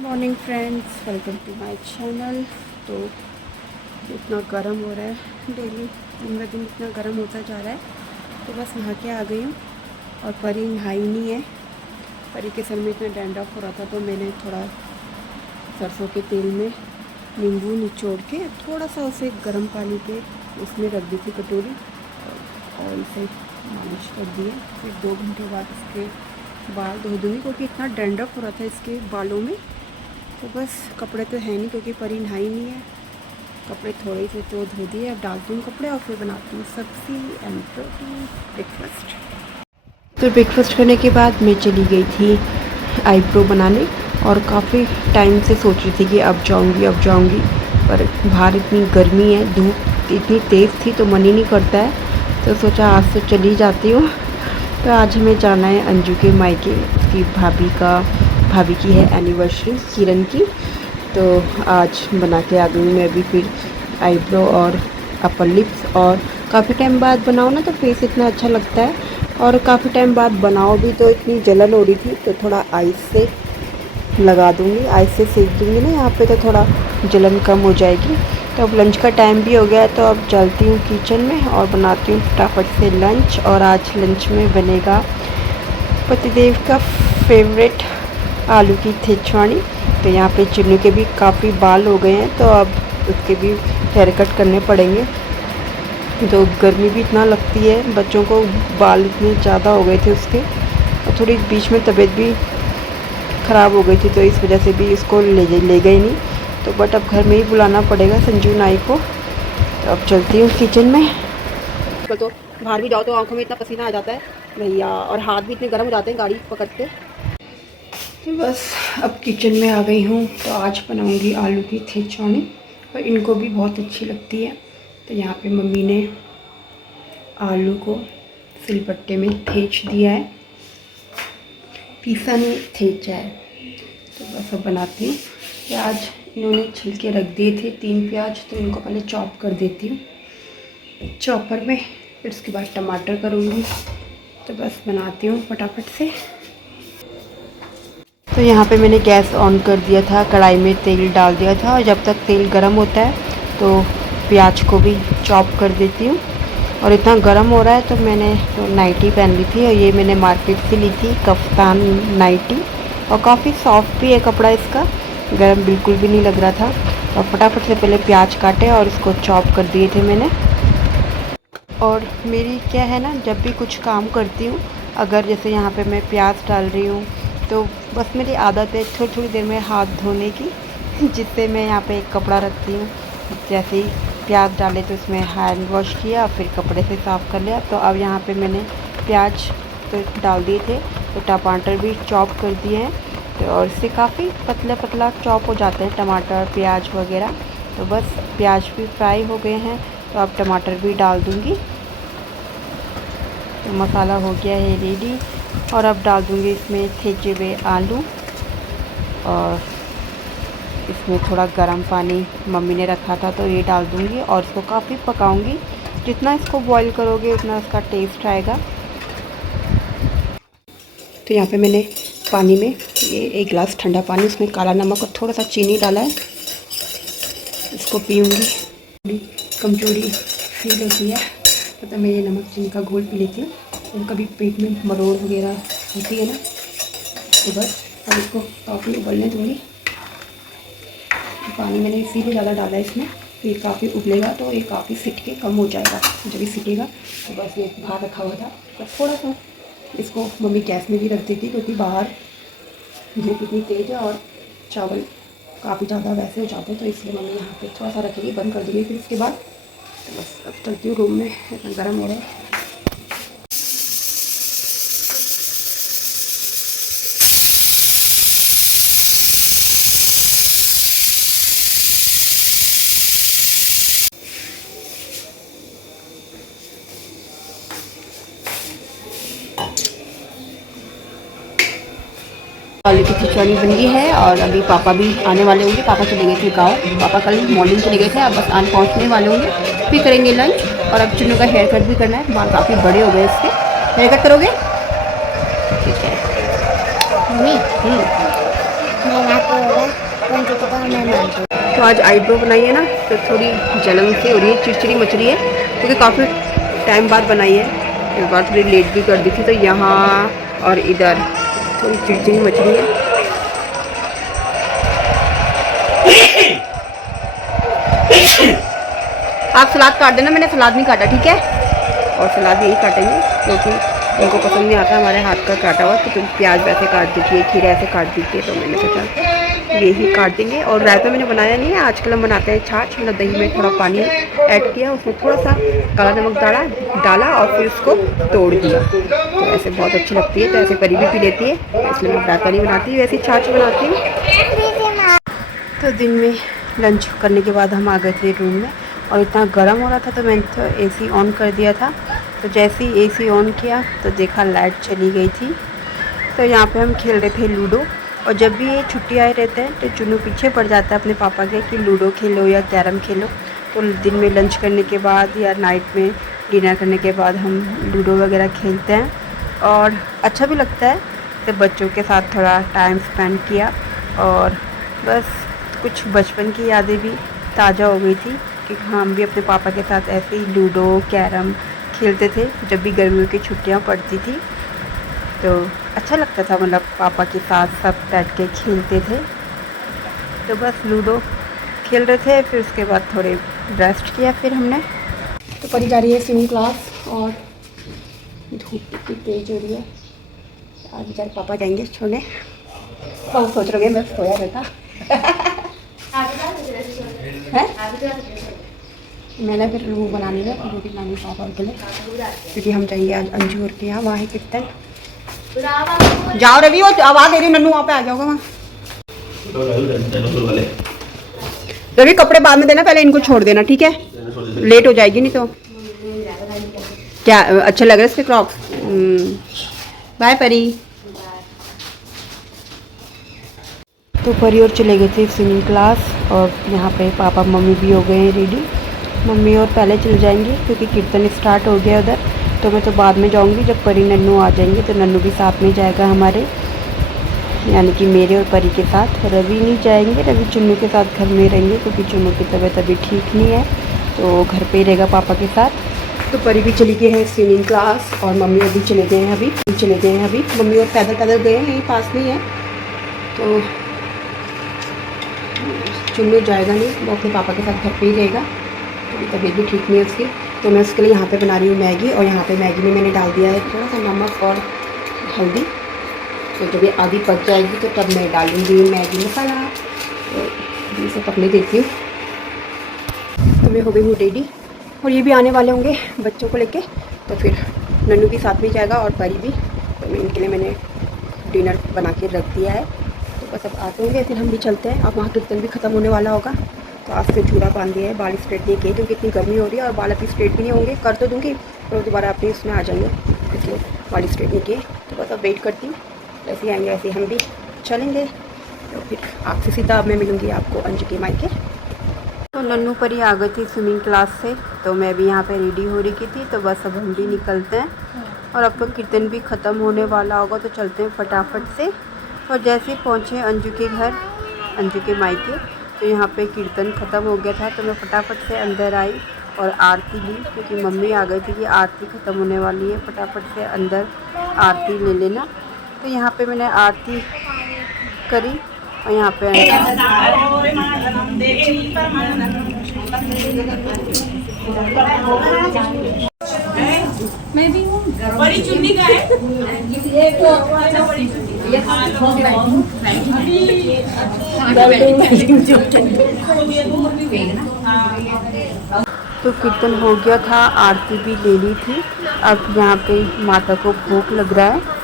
Morning friends, welcome to my channel. तो इतना गर्म हो रहा है, डेली दिन ब दिन इतना गर्म होता जा रहा है। तो बस नहा के आ गई हूँ और परी नहाई नहीं है। परी के सर में इतना डैंड्रफ हो रहा था तो मैंने थोड़ा सरसों के तेल में नींबू निचोड़ के थोड़ा सा उसे गर्म पानी पे उसमें रख दी थी कटोरी और इसे मालिश कर दिए। फिर 2 घंटे बाद इसके बाल धो दूँगी क्योंकि इतना डैंड्रफ हो रहा था इसके बालों में। तो बस कपड़े तो है नहीं क्योंकि परी नहाई नहीं है, कपड़े थोड़े से तो धो दिए। अब डालती हूँ कपड़े और फिर बनाती हूँ सब्ज़ी एंड रोटी, ब्रेकफास्ट। तो ब्रेकफास्ट करने के बाद मैं चली गई थी आईब्रो बनाने और काफ़ी टाइम से सोच रही थी कि अब जाऊँगी, पर बाहर इतनी गर्मी है, धूप इतनी तेज़ थी तो मन ही नहीं करता है। तो सोचा आज से चली जाती हूँ। तो आज हमें जाना है अंजू के मायके, उसकी भाभी की है एनिवर्सरी किरण की। तो आज बना के आ गई मैं भी फिर आईब्रो और अपर लिप्स। और काफ़ी टाइम बाद बनाओ ना तो फेस इतना अच्छा लगता है, और काफ़ी टाइम बाद बनाओ भी तो इतनी जलन हो रही थी तो थोड़ा आइस से लगा दूँगी, आइस से सेक दूँगी ना यहाँ पे, तो थोड़ा जलन कम हो जाएगी। तो अब लंच का टाइम भी हो गया है तो अब चलती हूँ किचन में और बनाती हूँ फटाफट से लंच। और आज लंच में बनेगा पतिदेव का फेवरेट आलू की थिचवानी। तो यहाँ पे चुन्नू के भी काफ़ी बाल हो गए हैं तो अब उसके भी हेयर कट करने पड़ेंगे। तो गर्मी भी इतना लगती है, बच्चों को बाल इतने ज़्यादा हो गए थे उसके, और थोड़ी बीच में तबीयत भी ख़राब हो गई थी तो इस वजह से भी इसको ले गए नहीं। तो बट अब घर में ही बुलाना पड़ेगा संजू नाई को। तो अब चलती हूँ किचन में। कल तो बाहर भी जाओ तो आंखों में इतना पसीना आ जाता है भैया, और हाथ भी इतने गर्म हो जाते हैं गाड़ी पकड़ते। तो बस अब किचन में आ गई हूँ। तो आज बनाऊँगी आलू की थिचवानी और इनको भी बहुत अच्छी लगती है। तो यहाँ पे मम्मी ने आलू को सिलबट्टे में थेच दिया है, पीसा नहीं थेचा है। तो बस अब बनाती हूँ। प्याज इन्होंने छिल के रख दिए थे 3 प्याज, तो इनको पहले चॉप कर देती हूँ चॉपर में, फिर उसके बाद टमाटर करूँगी। तो बस बनाती हूँ फटाफट से। तो यहाँ पे मैंने गैस ऑन कर दिया था, कढ़ाई में तेल डाल दिया था, और जब तक तेल गर्म होता है तो प्याज को भी चॉप कर देती हूँ। और इतना गर्म हो रहा है तो मैंने तो नाइटी पहन ली थी, और ये मैंने मार्केट से ली थी कफ्तान नाइटी, और काफ़ी सॉफ्ट भी है कपड़ा इसका, गर्म बिल्कुल भी नहीं लग रहा था। और फटाफट से पहले प्याज काटे और इसको चॉप कर दिए थे मैंने। और मेरी क्या है ना, जब भी कुछ काम करती हूँ, अगर जैसे यहाँ पे मैं प्याज डाल रही हूँ तो बस मेरी आदत है थोड़ी थोड़ी देर में हाथ धोने की, जिससे मैं यहाँ पे एक कपड़ा रखती हूँ। जैसे ही प्याज डाले तो उसमें हैंड वॉश किया, फिर कपड़े से साफ़ कर लिया। तो अब यहाँ पे मैंने प्याज तो डाल दिए थे, तो टमाटर भी चॉप कर दिए हैं। तो और इससे काफ़ी पतला पतला चॉप हो जाते हैं टमाटर प्याज वगैरह। तो बस प्याज भी फ्राई हो गए हैं, तो अब टमाटर भी डाल दूँगी। तो मसाला हो गया है रेडी, और अब डाल दूँगी इसमें थेचे हुए आलू, और इसमें थोड़ा गर्म पानी मम्मी ने रखा था तो ये डाल दूँगी, और इसको काफ़ी पकाऊँगी। जितना इसको बॉईल करोगे उतना इसका टेस्ट आएगा। तो यहाँ पे मैंने पानी में ये 1 गिलास ठंडा पानी, उसमें काला नमक और थोड़ा सा चीनी डाला है। इसको पीऊँगी, कमजोरी फील होती है तो मैं ये नमक चीनी का घोल पी लेती हूँ। और कभी पेट में मरोड़ वगैरह होती है ना, तो बस अब इसको काफ़ी उबलने दूँगी। पानी मैंने इसीलिए ज़्यादा डाला है इसमें, तो ये काफ़ी उबलेगा तो ये काफ़ी सिट के कम हो जाएगा। जब ये सिटेगा तो बस ये बाहर रखा हुआ था, बस थोड़ा सा इसको मम्मी गैस में भी रख देती क्योंकि बाहर धूप इतनी तेज़ है और चावल काफ़ी ज़्यादा वैसे हो जाते हैं, तो इसलिए मम्मी यहाँ पे थोड़ा सा रखेगी, बंद कर देगी फिर इसके बाद। तो बस अब चलती हूँ रूम में, इतना गर्म हो रहा है। आलू की खिचड़ी बन गई है, और अभी पापा भी आने वाले होंगे। पापा चले गए थे गाँव, पापा कल मॉर्निंग चले गए थे, अब बस आज पहुँचने वाले होंगे, फिर करेंगे लंच। और अब चुन्नू का हेयर कट भी करना है, बाल काफ़ी बड़े हो गए इसके। हेयर कट करोगे? ठीक है। तो आज आईब्रो बनाई है ना, तो थोड़ी जलन सी हो रही है, चिड़चिड़ी मच रही है, क्योंकि काफ़ी टाइम बाद बनाई है। इस बार थोड़ी लेट भी कर दी थी, तो यहाँ और इधर थोड़ी चिड़चिड़ी मच रही है। आप सलाद काट देना, मैंने सलाद नहीं काटा, ठीक है। और सलाद यही काटेंगे क्योंकि इनको पसंद नहीं आता हमारे हाथ का काटा हुआ, तो तुम प्याज वैसे काट दीजिए, खीरा ऐसे काट दीजिए, तो मैंने सोचा यही काट देंगे। और रायता मैंने बनाया नहीं है, आजकल हम बनाते हैं छाछ, मतलब दही में थोड़ा पानी ऐड किया, उसमें थोड़ा सा काला नमक डाला और फिर उसको तोड़ दिया, तो ऐसे बहुत अच्छी लगती है। तो ऐसे परी भी पी लेती है, इसलिए मैं रायता नहीं बनाती, वैसे छाछ बनाती हूँ। तो दिन में लंच करने के बाद हम आ गए थे रूम में, और इतना गर्म हो रहा था तो मैंने तो एसी ऑन कर दिया था। तो जैसे ही एसी ऑन किया तो देखा लाइट चली गई थी। तो यहाँ पे हम खेल रहे थे लूडो, और जब भी ये छुट्टी आए रहते हैं तो चुनू पीछे पड़ जाता है अपने पापा के कि लूडो खेलो या कैरम खेलो। तो दिन में लंच करने के बाद या नाइट में डिनर करने के बाद हम लूडो वगैरह खेलते हैं, और अच्छा भी लगता है। तो बच्चों के साथ थोड़ा टाइम स्पेंड किया, और बस कुछ बचपन की यादें भी ताज़ा हो गई थी कि हम भी अपने पापा के साथ ऐसे ही लूडो कैरम खेलते थे जब भी गर्मियों की छुट्टियां पड़ती थी। तो अच्छा लगता था, मतलब पापा के साथ सब बैठ के खेलते थे। तो बस लूडो खेल रहे थे, फिर उसके बाद थोड़े रेस्ट किया फिर हमने। तो परी जा रही है स्विमिंग क्लास, और धूप कितनी तेज हो रही है। आज बेचारे पापा जाएंगे छोड़ने, बहुत सोच रहे मैं सोया रहता है। मैंने फिर वो बनानी है, रोटी बनानी पापा के लिए, क्योंकि हम जाएंगे आज अंजू के यहाँ, वहाँ है कीर्तन। जाओ रवि, वो आवाज़ दे रही, नन्नू वहाँ पे आ जाओगे वहाँ। रवि कपड़े बाद में देना, पहले इनको छोड़ देना, ठीक है, लेट हो जाएगी नहीं तो। क्या अच्छे लग रहे इसके क्रॉक्स। बाय परी। तो परी और चले गए थे स्विमिंग क्लास, और यहाँ पे पापा मम्मी भी हो गए हैं रेडी। मम्मी और पहले चले जाएंगे क्योंकि कीर्तन स्टार्ट हो गया उधर, तो मैं तो बाद में जाऊँगी जब परी नन्नू आ जाएंगे, तो नन्नू भी साथ में जाएगा हमारे, यानी कि मेरे और परी के साथ। रवि नहीं जाएंगे, रवि चुन्नू के साथ घर में रहेंगे, क्योंकि चुन्नू की तबीयत अभी ठीक नहीं है, तो घर पे ही रहेगा पापा के साथ। तो परी भी चली गई है स्विमिंग क्लास, और मम्मी अभी चले गए हैं अभी मम्मी और पैदल गए हैं, यहीं पास में ही है। तो चुन्नू जाएगा नहीं, वो अपने पापा के साथ घर पे ही रहेगा, तो तबीयत भी ठीक नहीं है उसकी। तो मैं उसके लिए यहाँ पे बना रही हूँ मैगी, और यहाँ पे मैगी में मैंने डाल दिया है थोड़ा सा नमक और हल्दी। तो जब ये आधी पक जाएगी तो तब मैं डालूँगी मैगी मसाला, तो इसे पकने देती हूँ। तो मैं हो गई हूँ रेडी, और ये भी आने वाले होंगे बच्चों को लेके, तो फिर नन्नू भी साथ में जाएगा और परी भी। तो मैं इनके लिए मैंने डिनर बना के रख दिया है, तो बस अब आते होंगे फिर हम भी चलते हैं। अब वहाँ कीर्तन भी ख़त्म होने वाला होगा, तो आज से चूड़ा बांध दिया है, बाल स्ट्रेट नहीं किए क्योंकि इतनी गर्मी हो रही है, और बाल अभी स्ट्रेट भी नहीं होंगे, कर तो दूँगी और दोबारा अपने उसमें आ जाएंगे, इसलिए बाल स्ट्रेट नहीं किए। तो बस अब वेट करती हूँ, जैसे ही आएंगे ऐसे हम भी चलेंगे। तो फिर आपसे सीधा अब मैं मिलूँगी आपको अंजू के मायके। तो नन्नू परी आ गई थी स्विमिंग क्लास से, तो मैं भी यहाँ पे रेडी हो रही थी, तो बस अब हम भी निकलते हैं। और अब तो कीर्तन भी ख़त्म होने वाला होगा, तो चलते हैं फटाफट से। और जैसे पहुँचे अंजू के घर, अंजू के मायके, तो यहाँ पे कीर्तन ख़त्म हो गया था, तो मैं फटाफट से अंदर आई और आरती ली, क्योंकि मम्मी आ गई थी कि आरती ख़त्म होने वाली है, फटाफट से अंदर आरती ले लेना। तो यहाँ पे मैंने आरती करी, और यहाँ पे मैं भी हूँ, बड़ी चुन्नी का है तो कीर्तन हो गया था, आरती भी ले ली थी। अब यहाँ पे माता को भोग लग रहा है।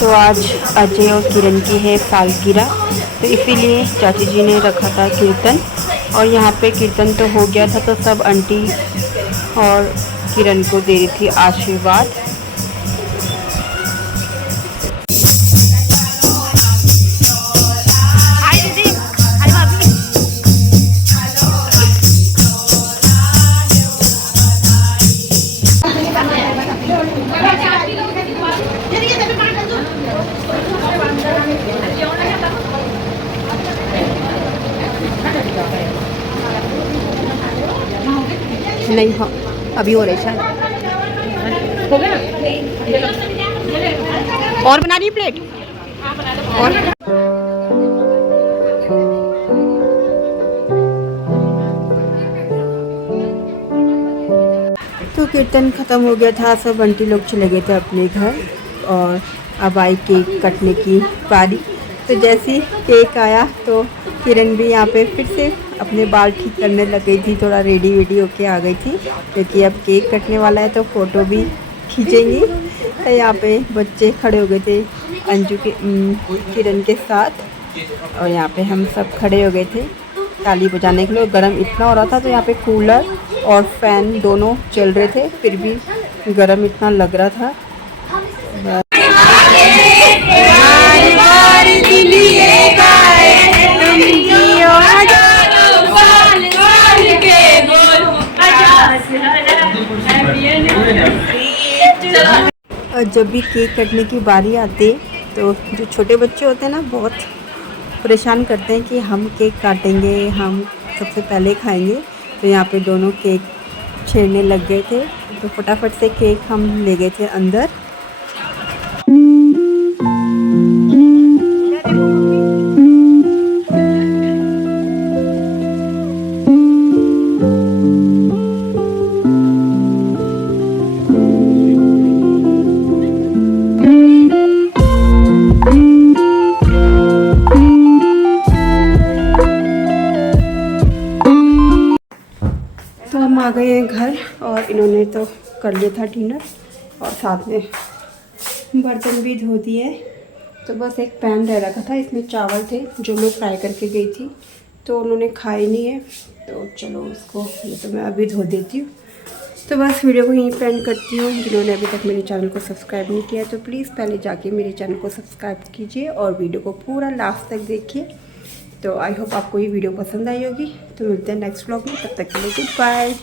तो आज अजय और किरण की है सालगिरह, तो इसीलिए चाची जी ने रखा था कीर्तन। और यहाँ पे कीर्तन तो हो गया था, तो सब आंटी और किरण को दे रही थी आशीर्वाद। हाय दीदी, हाय भाभी। नहीं, हाँ अभी हो रहे शायद। हो गया? और बना रही प्लेट और तो कीर्तन ख़त्म हो गया था, सब आंटी लोग चले गए थे अपने घर और अब आई केक कटने की बारी। तो जैसे ही केक आया तो किरण भी यहाँ पे फिर से अपने बाल ठीक करने लग गई थी, थोड़ा रेडी वेडी होके आ गई थी क्योंकि अब केक कटने वाला है तो फ़ोटो भी खींचेंगी। तो यहाँ पे बच्चे खड़े हो गए थे अंजू के किरण के साथ और यहाँ पे हम सब खड़े हो गए थे ताली बजाने के लिए। गर्म इतना हो रहा था तो यहाँ पे कूलर और फैन दोनों चल रहे थे, फिर भी गर्म इतना लग रहा था। और जब भी केक कटने की बारी आती है तो जो छोटे बच्चे होते हैं ना बहुत परेशान करते हैं कि हम केक काटेंगे, हम सबसे पहले खाएंगे। तो यहाँ पे दोनों केक छेड़ने लग गए थे तो फटाफट से केक हम ले गए थे अंदर। तो हम आ गए हैं घर और इन्होंने तो कर लिया था डिनर और साथ में बर्तन भी धो दिए। तो बस एक पैन रह रखा था, इसमें चावल थे जो मैं फ्राई करके गई थी तो उन्होंने खाए नहीं है तो चलो उसको ये तो मैं अभी धो देती हूँ। तो बस वीडियो को यहीं पे एंड करती हूँ। जिन्होंने अभी तक मेरे चैनल को सब्सक्राइब नहीं किया तो प्लीज़ पहले जाके मेरे चैनल को सब्सक्राइब कीजिए और वीडियो को पूरा लास्ट तक देखिए। तो आई होप आपको ये वीडियो पसंद आई होगी। तो मिलते हैं नेक्स्ट व्लॉग में, तब तक के लिए गुड बाय।